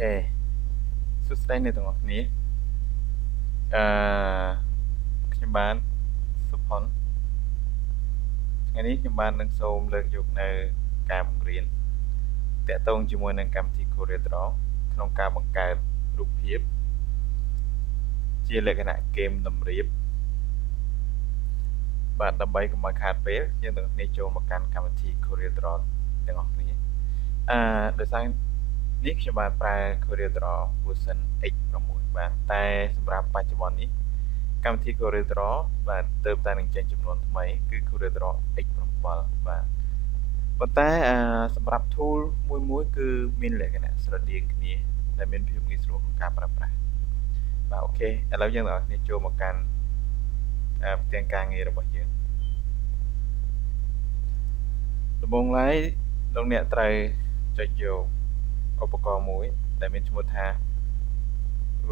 សួស្តីអ្នកទាំងអស់គ្នាខ្ញុំបានសុផុនថ្ងៃនេះខ្ញុំបាននឹងសូមលើកយកនៅការបង្រៀនតាក់ទងជាមួយនឹងកម្មវិធី CorelDRAW ក្នុងការបង្កើតរូបភាពជាលក្ខណៈហ្គេមតម្រៀបបាទដើម្បីកុំឲ្យខាតពេលយើងទាំងគ្នាចូលមកកាន់កម្មវិធី CorelDRAW ទាំងអស់គ្នាដោយសារនេះខ្ញុំបានប្រើ CorelDRAW version X6 បាទតែសម្រាប់បច្ចុប្បន្ននេះកម្មវិធី CorelDRAW បាទទើបតែនឹងចេញចំនួនថ្មីគឺ CorelDRAW X7 បាទប៉ុន្តែសម្រាប់ tool មួយគឺមានលក្ខណៈស្រដៀងគ្នាដែលមានភាពងាយស្រួលក្នុងការប្រើប្រាស់បាទអូខេឥឡូវយើងទាំងអស់គ្នាចូលមកកាន់ផ្ទាំងការងាររបស់យើងដំបូងឡើយលោកអ្នកត្រូវចុចយកឧបករណ៍មួយដែលមានឈ្មោះថា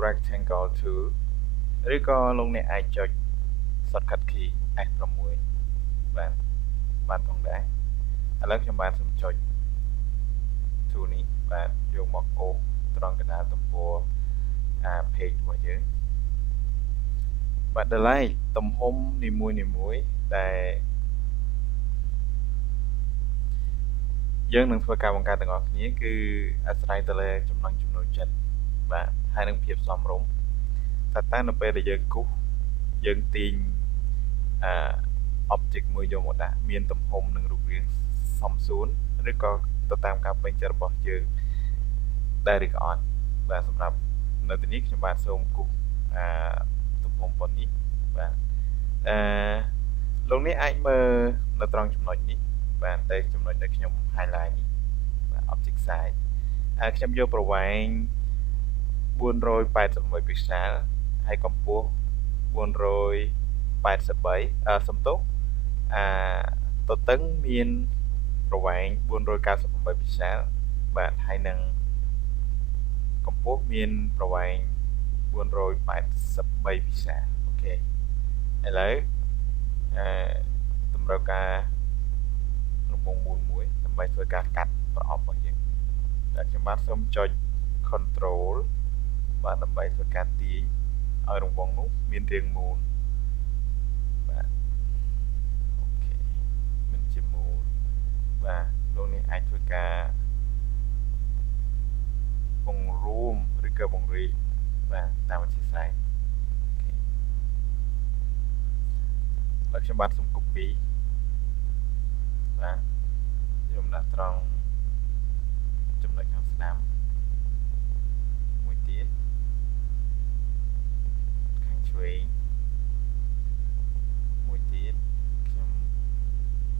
rectangle tool ឬក៏លោកអ្នកអាចចុច shortcut key F6 បានផងដែរឥឡូវខ្ញុំបានសូមចុច tool នេះបាទយកមកអូសត្រង់កណ្ដាលទំព័រpage របស់យើងបាទដល់ហើយទំហំនីមួយដែលយើងនឹងធ្វើការបង្កើតទាំងអស់គ្នាគឺអាស្រ័យទៅលើចំណង់ចំណូលចិត្តបាទហើយនឹងភាពសមរម្យតែនៅពេលដែលយើងគូសយើងទាញobject មួយយកមកដាក់មានទំហំនិងរូបរាងសមសួនឬក៏ទៅតាមការពេញចិត្តរបស់យើងដែរឬក៏អត់បាទសម្រាប់នៅទីនេះខ្ញុំបាទសូមគូសទំហំប៉ុណ្នេះបាទលោកនេះអាចមើលនៅត្រង់ចំណុចនេះបាទតែចំណុចដែលខ្ញុំ highlight នេះបាទ object size ខ្ញុំយកប្រវែង488 pixel ហើយកម្ពស់483សំទោសទទឹងមានប្រវែង498 pixel បាទហើយនឹងកម្ពស់មានប្រវែង483 pixel អូខេឥឡូវតម្រូវការរង្វង់មួយដើម្បីធ្វើការកាត់ប្រអប់របស់យើងតែខ្ញុំបាទសូមចុច control បាទដើម្បីធ្វើការទាញឲ្យរង្វង់នោះមានរាងមូលបាទអូខេមិនជាមូលបាទលោកនេះអាចធ្វើការបង្រួមឬក៏បង្រីកបាទតាមវិធីសាស្ត្រអូខេខ្ញុំបាទសូម copy បាទខ្ញុំដាក់ត្រង់ចំណុចខាងស្ដាំមួយទៀតខាងឆ្វេងមួយទៀតខ្ញុំ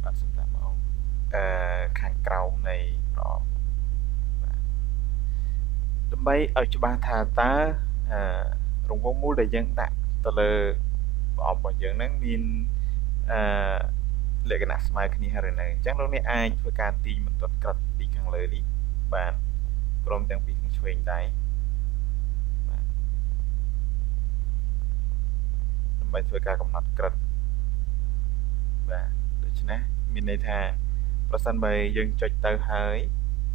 បាទសូមដាក់មកខាងក្រោមនៃប្រអប់បាទដើម្បីឲ្យច្បាស់ថាតើរង្វង់មូលដែលយើងដាក់ទៅលើប្រអប់របស់យើងហ្នឹងមានលក្ខណៈស្មើគ្នាហើយឬនៅអញ្ចឹងលោកអ្នកអាចធ្វើការទាញបន្ទាត់ក្រិតពីខាងលើនេះបាទព្រមទាំងពីខាងឆ្វេងដែរបាទដើម្បីធ្វើការកំណត់ក្រិតបាទដូច្នេះមានន័យថាប្រសិនបើយើងចុចទៅហើយ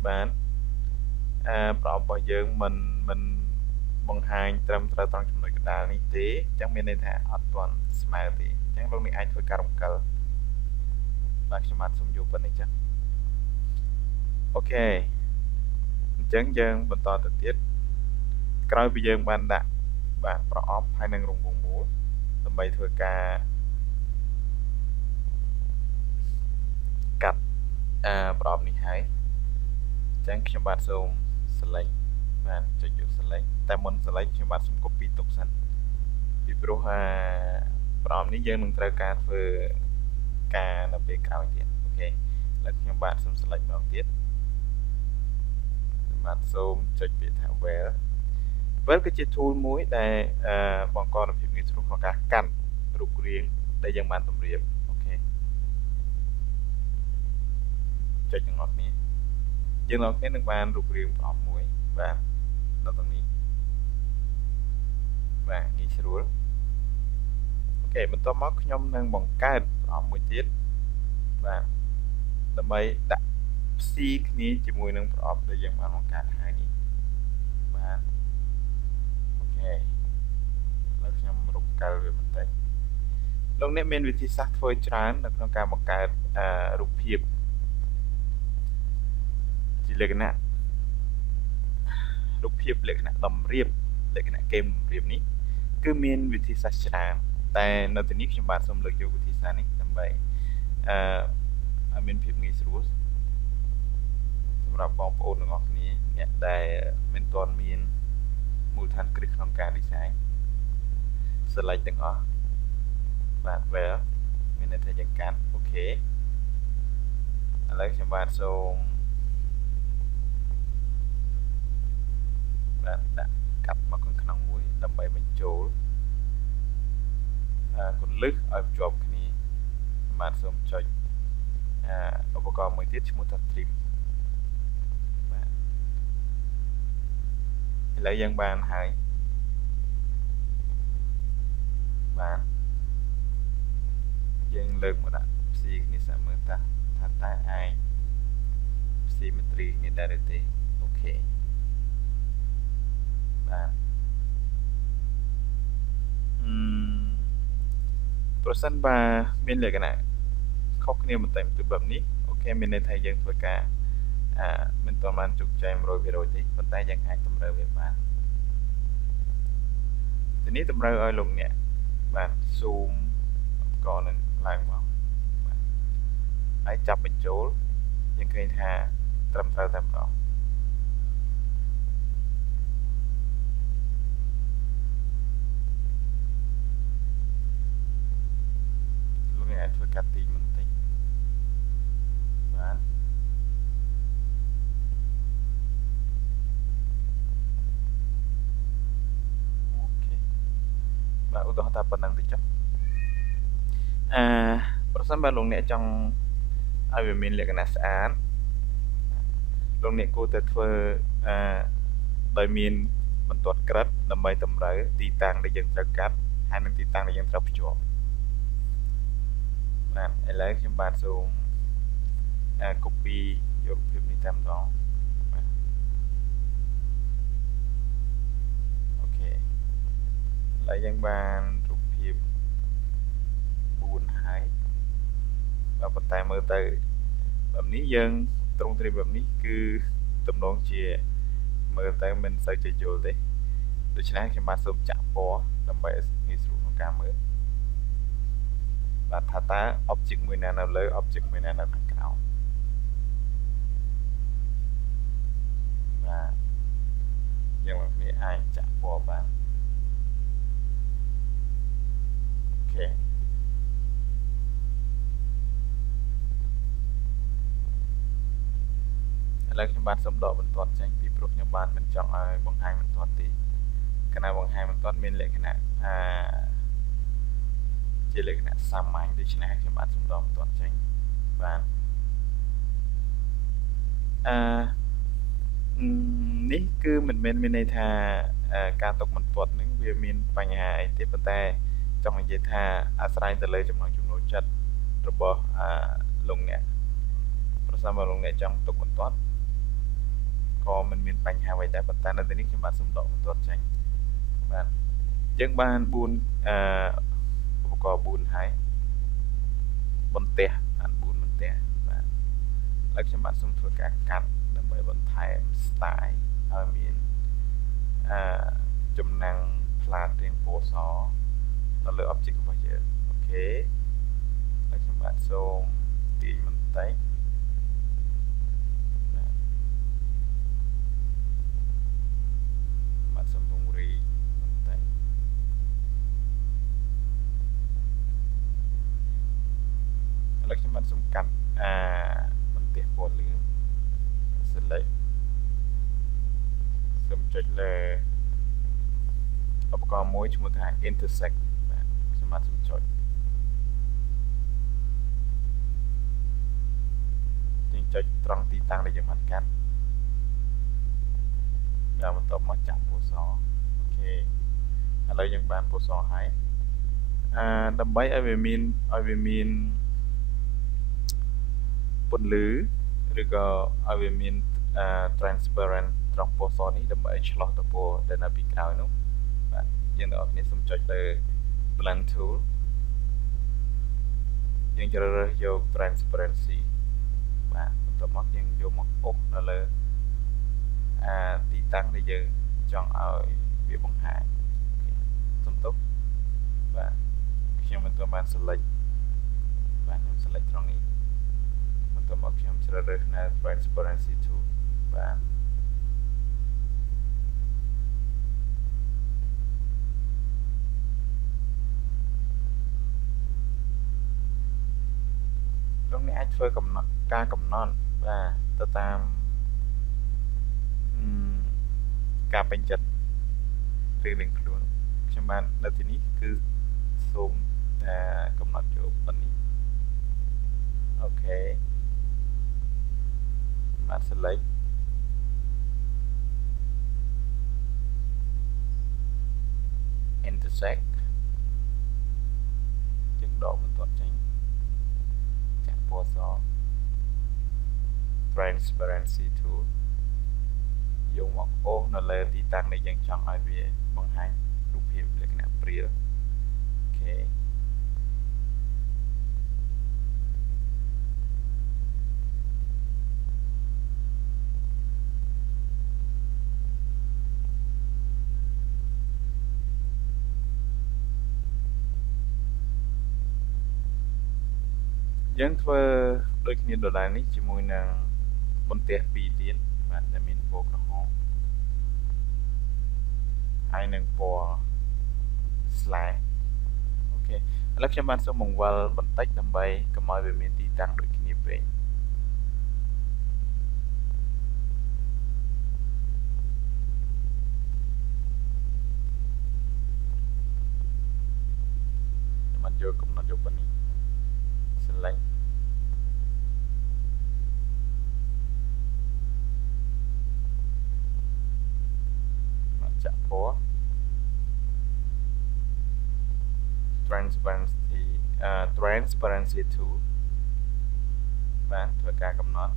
បាទប្រអប់របស់យើងមិនបង្ហាញត្រឹមត្រូវត្រង់ចំណុចកណ្ដាលនេះទេអញ្ចឹងមានន័យថាអត់ទាន់ស្មើទេអញ្ចឹងលោកអ្នកអាចធ្វើការរំកិលបាទខ្ញុំបាទសូមយកប៉ុណ្្នេះចឹងអូខេអញ្ចឹងយើងបន្តទៅទៀតក្រោយពីយើងបានដាក់បាទប្រអប់ហើយនឹងរង្វង់មូលដើម្បីធ្វើការកាត់ប្រអប់នេះហើយអញ្ចឹងខ្ញុំបាទសូម select បាទចុចយក select តែមុន select ខ្ញុំបាទសូម copy ទុកសិនពីព្រោះប្រអប់នេះយើងនឹងត្រូវការធ្វើការនៅពេលក្រោយទៀតអូខេឥឡូវខ្ញុំបាទសូម select ម្ដងទៀតខ្ញុំបាទសូមចុចពាក្យថា well គឺជា tool មួយដែលបង្កនូវភាពងាយស្រួលក្នុងការកាត់រូបរាងដែលយើងបានតម្រៀបអូខេចុចទាំងអស់គ្នាយើងទាំងអស់គ្នានឹងបានរូបរាងប្រអប់មួយបាទនៅตรงនេះបាទងាយស្រួលអូខេបន្ទាប់មកខ្ញុំនឹងបង្កើតប្រអប់មួយទៀតបាទដើម្បីដាក់ផ្ស៊ីគ្នាជាមួយនឹងប្រអប់ដែលយើងបានបង្កើតហើយនេះ បាទអូខេឥឡូវខ្ញុំរំកិលវាបន្តិចលោកអ្នកមានវិធីសាស្ត្រធ្វើច្រើននៅក្នុងការបង្កើតរូបភាពជាលក្ខណៈរូបភាពលក្ខណៈតម្រៀបលក្ខណៈហ្គេមតម្រៀបនេះគឺមានវិធីសាស្ត្រច្រើនតែនៅទីនេះខ្ញុំបាទសូមលើកយកវិធីសាស្ត្រនេះដើម្បីឲ្យមានភាពងាយស្រួលសម្រាប់បងប្អូនទាំងអស់គ្នាអ្នកដែលមិនទាន់មានមូលដ្ឋានគ្រឹះក្នុងការ design select ទាំងអស់បាទ where មានន័យថាយើងកាន់អូខេឥឡូវខ្ញុំបាទសូមបាទដាក់កាត់មកក្នុងមួយដើម្បីបញ្ចូលគន្លឹះឲ្យភ្ជាប់គ្នាបាទសូមចុចឧបករណ៍មួយទៀតឈ្មោះថា trim បាទឥឡូវយើងបានហើយបាទយើងលើកមកដាក់ផ្ស៊ីគ្នាសាមើលថាតែអាចផ្ស៊ីមេត្រីគ្នាដែរឬទេអូខេបាទប្រសិនបើមានលក្ខណៈខុសគ្នាបន្តិចបន្តួចបែបនេះអូខេមានន័យថាយើងធ្វើការមិនទាន់បានជោគជ័យ 100% ទេប៉ុន្តែយើងអាចតម្រូវវាបានទីនេះតម្រូវឲ្យលោកអ្នកបាទ zoom ឧបករណ៍នឹងឡើងមកបាទហើយចាប់បញ្ចូលយើងឃើញថាត្រឹមត្រូវតែម្ដងលោកអ្នកអាចធ្វើកាត់ទីបន្តិចបាទអូខេបាទឧទាហរណ៍ថាប៉ុណ្្នឹងទៅចុះប្រសិនបើលោកអ្នកចង់ឲ្យវាមានលក្ខណៈស្អាតលោកអ្នកគួរតែធ្វើដោយមានបន្ទាត់ក្រិតដើម្បីតម្រូវទីតាំងដែលយើងត្រូវកាត់ហើយនិងទីតាំងដែលយើងត្រូវភ្ជាប់បាទឥឡូវខ្ញុំបាទសូមcopy យករូបភាពនេះតែម្ដងបាទអូខេឥឡូវយើងបានរូបភាព4ហើយបាទប៉ុន្តែមើលទៅបែបនេះយើងត្រង់ត្រីបែបនេះគឺទំនងជាមើលទៅមិនសូវជាយល់ទេដូច្នេះខ្ញុំបាទសូមចាក់ពណ៌ដើម្បីងាយស្រួលក្នុងការមើលបាទថាតើ object មួយណានៅលើ object មួយណានៅខាងក្រោមបាទយើងមកគ្នាអាចចាក់ពណ៌បានអូខេឥឡូវខ្ញុំបាទសូមដកបន្ទាត់ចេញពីព្រោះខ្ញុំបាទមិនចង់ឲ្យបង្ហាញបន្ទាត់ទេកាលណាបង្ហាញបន្ទាត់មានលក្ខណៈជាលក្ខណៈសាមញ្ញដូច្នេះខ្ញុំបាទសូមដកបន្ទាត់ចេញបាទនេះគឺមិនមែនមានន័យថាការទុកបន្ទាត់នឹងវាមានបញ្ហាអីទេប៉ុន្តែចង់និយាយថាអាស្រ័យទៅលើចំណង់ចំណូលចិត្តរបស់លោកអ្នកប្រសិនបើលោកអ្នកចង់ទុកបន្ទាត់ក៏មិនមានបញ្ហាអ្វីដែរប៉ុន្តែនៅទីនេះខ្ញុំបាទសូមដកបន្ទាត់ចេញបាទយើងបាន4ឧបករណ៍4ហើយបន្ទះបាន4បន្ទះបាទហើយខ្ញុំបាទសូមធ្វើការកាត់ដើម្បីបន្ថែម style ឲ្យមានចំណងផ្លាតរាងពណ៌សនៅលើ object របស់យើងអូខេហើយខ្ញុំបាទសូមទាញបន្តិចបាទសូមពង្រីកបន្តិចឥឡូវខ្ញុំបាទសូមកាត់បន្ទះពណ៌លឿង select សូមចុចលើឧបករណ៍មួយឈ្មោះថា intersect បាទខ្ញុំបាទសូមចុចយើងចុចត្រង់ទីតាំងដែលយើងបានកាត់ដល់បន្ទាប់មកចាក់ពណ៌សអូខេឥឡូវយើងបានពណ៌សហើយដើម្បីឲ្យវាមានពន្លឺឬក៏ឲ្យវាមានtransparent ត្រង់ពណ៌សនេះដើម្បីឆ្លោះទៅពណ៌ដែលនៅពីក្រោយនោះបាទយើងទាំងអស់គ្នាសូមចុចលើ blend tool យើងជ្រើសរើសយក transparency បាទបន្ទាប់មកយើងយកមកអូសនៅលើទីតាំងដែលយើងចង់ឲ្យវាបង្ហាញសុំទោសបាទខ្ញុំមិនទាន់បាន select បាទខ្ញុំ select ត្រង់នេះបន្ទាប់មកខ្ញុំជ្រើសរើសនៅ transparency tool បាទត្រង់នេះអាចធ្វើការកំណត់បាទទៅតាមការពេញចិត្តរៀងៗខ្លួនខ្ញុំបាននៅទីនេះគឺសូមតែកំណត់យកប៉ុណ្នេះអូខេបាទ select intersect យើងដកបន្ទាត់ចេញចាក់ពណ៌ស transparency tool យកមកអូសនៅលើទីតាំងដែលយើងចង់ឲ្យវាបង្ហាញរូបភាពលក្ខណៈព្រាលអូខេយើងធ្វើដូចគ្នាដដែលនេះជាមួយនឹងបន្ទះពីរទៀតបាទដែលមានពណ៌ក្រហមហើយនឹងពណ៌ slash អូខេឥឡូវខ្ញុំបានសូមបង្វិលបន្តិចដើម្បីកុំឲ្យវាមានទីតាំងដូចគ្នាពេកខ្ញុំបានយកកំណត់យកប៉ុណ្នេះ select មកចាក់ពណ៌ transparency tool បាទធ្វើការកំណត់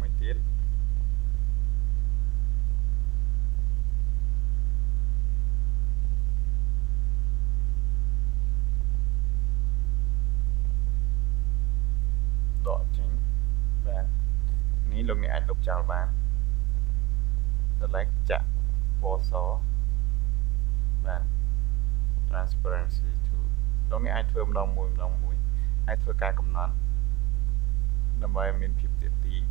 មួយទៀតដកចេញបាទនេះលោកអ្នកអាចលុបចោលបាន select ចាក់ពណ៌សបាទ transparency tool លោកអ្នកអាចធ្វើម្ដងមួយអាចធ្វើការកំណត់ដើម្បីមានភាពទាក់ទាញ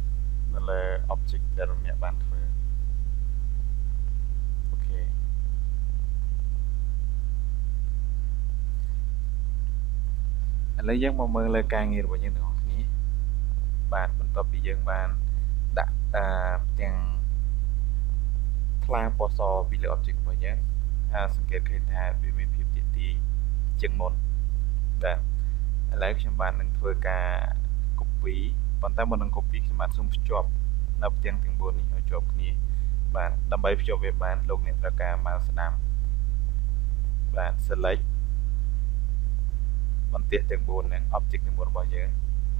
នៅលើ object ដែលលោកអ្នកបានធ្វើអូខេឥឡូវយើងមកមើលលើការងាររបស់យើងទាំងអស់គ្នាបាទបន្ទាប់ពីយើងបានដាក់ទាំងថ្លាពណ៌សពីលើ object របស់យើងសង្កេតឃើញថាវាមានភាពទាក់ទាញជាងមុនបាទឥឡូវខ្ញុំបាននឹងធ្វើការ copy ប៉ុន្តែមុននឹង copy ខ្ញុំបានសូមភ្ជាប់នៅផ្ទាំងទាំង4នេះឲ្យជាប់គ្នាបាទដើម្បីភ្ជាប់វាបានលោកអ្នកត្រូវការ mouse ស្ដាំបាទ select បន្ទះទាំង4ហ្នឹង object ទាំង4របស់យើង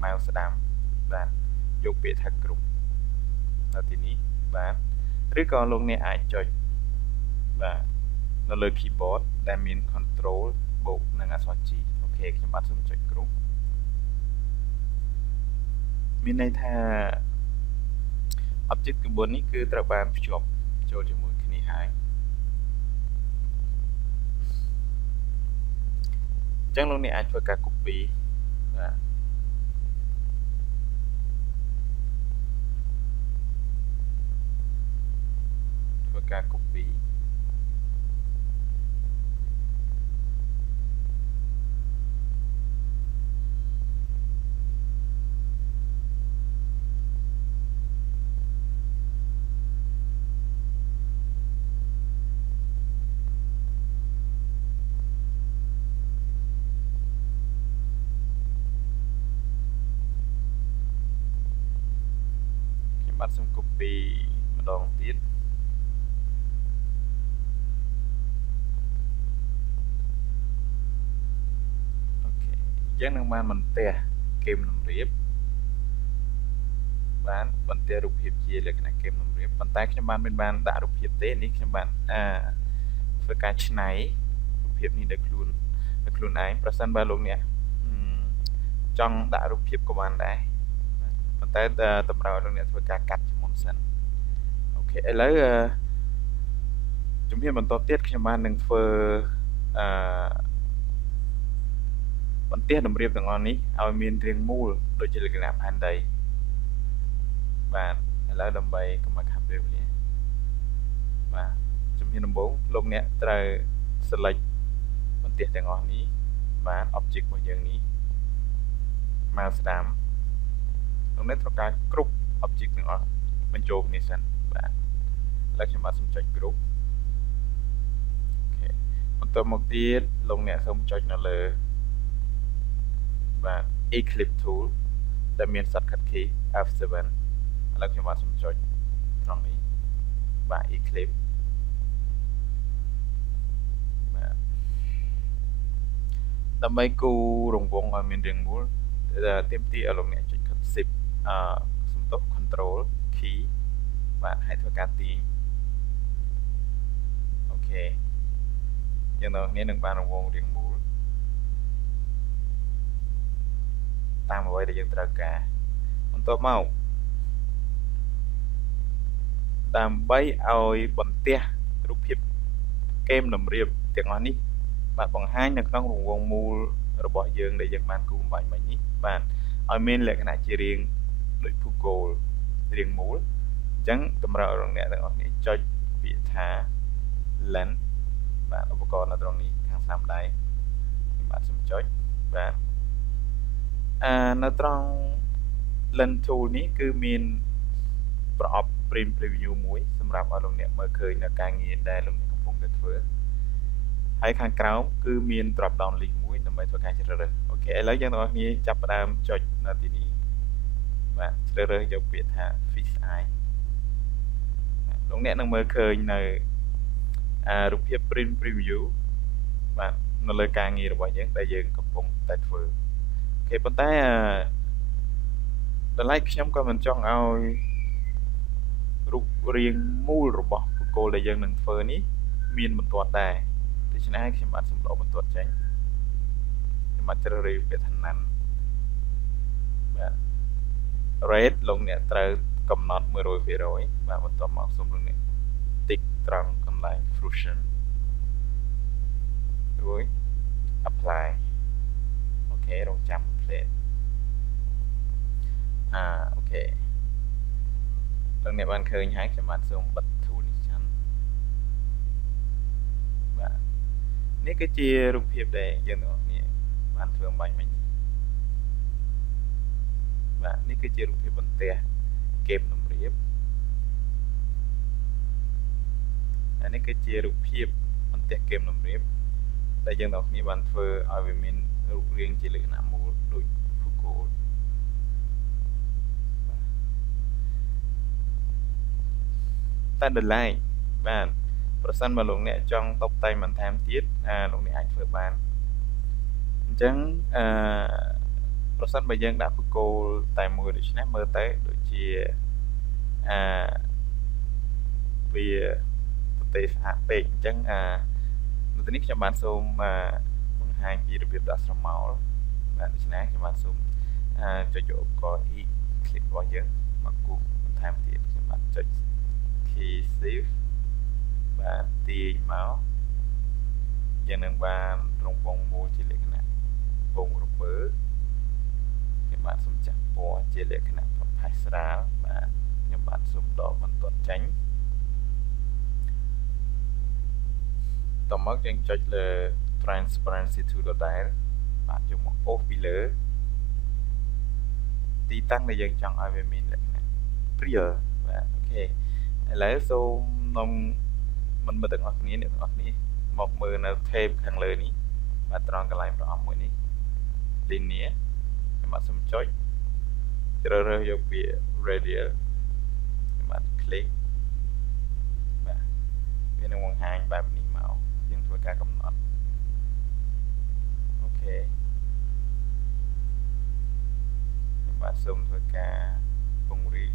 mouse ស្ដាំបាទយកពាក្យថា group នៅទីនេះបាទឬក៏លោកអ្នកអាចចុចបាទនៅលើ keyboard ដែលមាន control បូកនឹងអក្សរ G អូខេខ្ញុំបាទសូមចុច group មានន័យថា object ទាំង4នេះគឺត្រូវបានភ្ជាប់ចូលជាមួយគ្នាហើយអញ្ចឹងលោកអ្នកអាចធ្វើការ copy បាទធ្វើការ copy បាទសូម copy ម្ដងទៀត ចឹងនឹងបានបន្ទះគែមតម្រៀបបានបន្ទះរូបភាពជាលក្ខណៈគែមតម្រៀបប៉ុន្តែខ្ញុំបានមិនបានដាក់រូបភាពទេនេះខ្ញុំបានធ្វើការច្នៃរូបភាពនេះដោយខ្លួនឯងប្រសិនបើលោកអ្នកចង់ដាក់រូបភាពក៏បានដែរប៉ុន្តែតម្រូវឲ្យលោកអ្នកធ្វើការកាត់ជាមុនសិនអូខេឥឡូវជំហានបន្តទៀតខ្ញុំបាននឹងធ្វើបន្ទះតម្រៀបទាំងអស់នេះឲ្យមានរាងមូលដូចជាលក្ខណៈផែនដីបាទឥឡូវដើម្បីកុំឲ្យខាត់ពេលវេលាបាទជំហានដំបូងលោកអ្នកត្រូវ select បន្ទះទាំងអស់នេះបាទ object របស់យើងនេះមកស្ដាំលោកអ្នកត្រូវការគ្រប់ object ទាំងអស់បញ្ចូលគ្នាសិនបាទឥឡូវខ្ញុំបាទសូមចុចគ្រប់អូខេបន្ទាប់មកទៀតលោកអ្នកសូមចុចនៅលើបាទ Eclipse tool ដែលមាន shortcut key F7 ឥឡូវខ្ញុំបាទសូមចុចត្រង់នេះបាទ Eclipse បាទដើម្បីគូរង្វង់ឲ្យមានរាងមូលទាមទារឲ្យលោកអ្នកចុច Shift សំទោស Control key បាទហើយធ្វើការទាញអូខេយ៉ាងនោះនេះនឹងបានរង្វង់រាងមូលតាមអ្វីដែលយើងត្រូវការបន្ទាប់មកដើម្បីឲ្យបន្ទះរូបភាពគែមតម្រៀបទាំងអស់នេះបាទបង្ហាញនៅក្នុងរង្វង់មូលរបស់យើងដែលយើងបានគូរបំបញ្ញមិញនេះបាទឲ្យមានលក្ខណៈជារាងដូចភូកូលរាងមូលអញ្ចឹងតម្រូវឲ្យអ្នកទាំងអស់នេះចុចពាក្យថា lens បាទឧបករណ៍នៅត្រង់នេះខាងស្ដាំដៃខ្ញុំបាទសូមចុចបាទនៅត្រង់ lens tool នេះគឺមានប្រអប់ print preview មួយសម្រាប់ឲ្យលោកអ្នកមើលឃើញនៅការងារដែលលោកអ្នកកំពុងតែធ្វើហើយខាងក្រោមគឺមាន drop down list មួយដើម្បីធ្វើការជ្រើសរើសអូខេឥឡូវយើងទាំងអស់គ្នាចាប់ផ្ដើមចុចនៅទីនេះបាទជ្រើសរើសយកពាក្យថា fish eye លោកអ្នកនឹងមើលឃើញនៅរូបភាព print preview បាទនៅលើការងាររបស់យើងដែលយើងកំពុងតែធ្វើអូខេប៉ុន្តែដល់ឡែកខ្ញុំក៏មិនចង់ឲ្យរូបរាងមូលរបស់បុគ្គលដែលយើងនឹងធ្វើនេះមានបន្ទាត់ដែរដូច្នេះខ្ញុំបាទសូមដកបន្ទាត់ចេញខ្ញុំបាទជ្រើសរើសពាក្យថាណាន់បាទ rate លោកអ្នកត្រូវកំណត់ 100% បាទបន្ទាប់មកសូមលោកអ្នកติ๊กត្រង់កន្លែង fusion រួច apply អូខេរងចាំ plate អូខេលោកអ្នកបានឃើញហើយខ្ញុំបាទសូមបិទ tool នេះចឹងបាទនេះគឺជារូបភាពដែលយើងទាំងអស់គ្នាបានធ្វើអំបញ្ញមិញបាទនេះគឺជារូបភាពបន្ទះគែមតម្រៀបហើយនេះគឺជារូបភាពបន្ទះគែមតម្រៀបដែលយើងទាំងអស់គ្នាបានធ្វើឲ្យវាមានរូបរាងជាលក្ខណៈមូលដូចភូកូលតែដល់ឡែកបាទប្រសិនបើលោកអ្នកចង់តុបតែងបន្ថែមទៀតលោកអ្នកអាចធ្វើបានអញ្ចឹងប្រសិនបើយើងដាក់ភូកូលតែមួយដូច្នេះមើលទៅដូចជាវាប្រទេសស្អាតពេកអញ្ចឹងនៅទីនេះខ្ញុំបានសូមបង្ហាញពីរបៀបដាក់ស្រមោលបាទដូច្នេះខ្ញុំបានសូមចុចយកឧបករណ៍ e-clip របស់យើងមកគូសបន្ថែមទៀតខ្ញុំបានចុច key shift បាទទាញមកយើងនឹងបានរង្វង់មូលជាលក្ខណៈពងរពើខ្ញុំបាទសូមចាក់ពណ៌ជាលក្ខណៈប្រផេះស្រាលបាទខ្ញុំបាទសូមដកបន្ទាត់ចេញតមកយើងចុចលើ transparency tool ដដែលបាទយកមកអូសពីលើទីតាំងដែលយើងចង់ឲ្យវាមានលក្ខណៈព្រាលបាទអូខេឥឡូវសូមនាំមិនមើលទាំងអស់គ្នាអ្នកទាំងអស់គ្នាមកមើលនៅ tab ខាងលើនេះបាទត្រង់កន្លែងប្រអប់មួយនេះ linear ខ្ញុំបាទសូមចុចជ្រើសរើសយកពាក្យ radial ខ្ញុំបាទ click បាទវានឹងបង្ហាញបែបនេះមកយើងធ្វើការកំណត់អូខេ សូមធ្វើការពង្រីក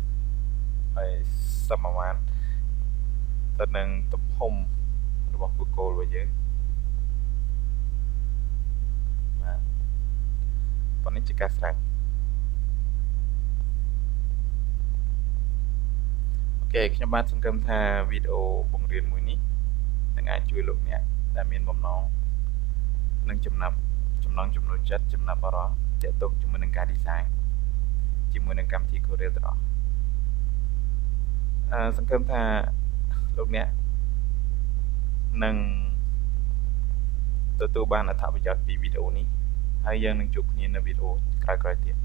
ឲ្យសមាមាត្រទៅនឹងទំហំរបស់គូគោលរបស់យើងបាទប៉ុន្នេះជាការស្រាវអូខេខ្ញុំបាទសង្ឃឹមថាវីដេអូបង្រៀនមួយនេះនឹងអាចជួយលោកអ្នកដែលមានបំណងនិងចំណង់ចំណូលចិត្តចំណាប់អារម្មណ៍ទាក់ទងជាមួយនឹងការ design ជាមួយនឹងកម្មវិធី Corel Draw សង្ឃឹមថាលោកអ្នកនឹងទទួលបានអត្ថប្រយោជន៍ពីវីដេអូនេះហើយយើងនឹងជួបគ្នានៅវីដេអូក្រោយៗទៀត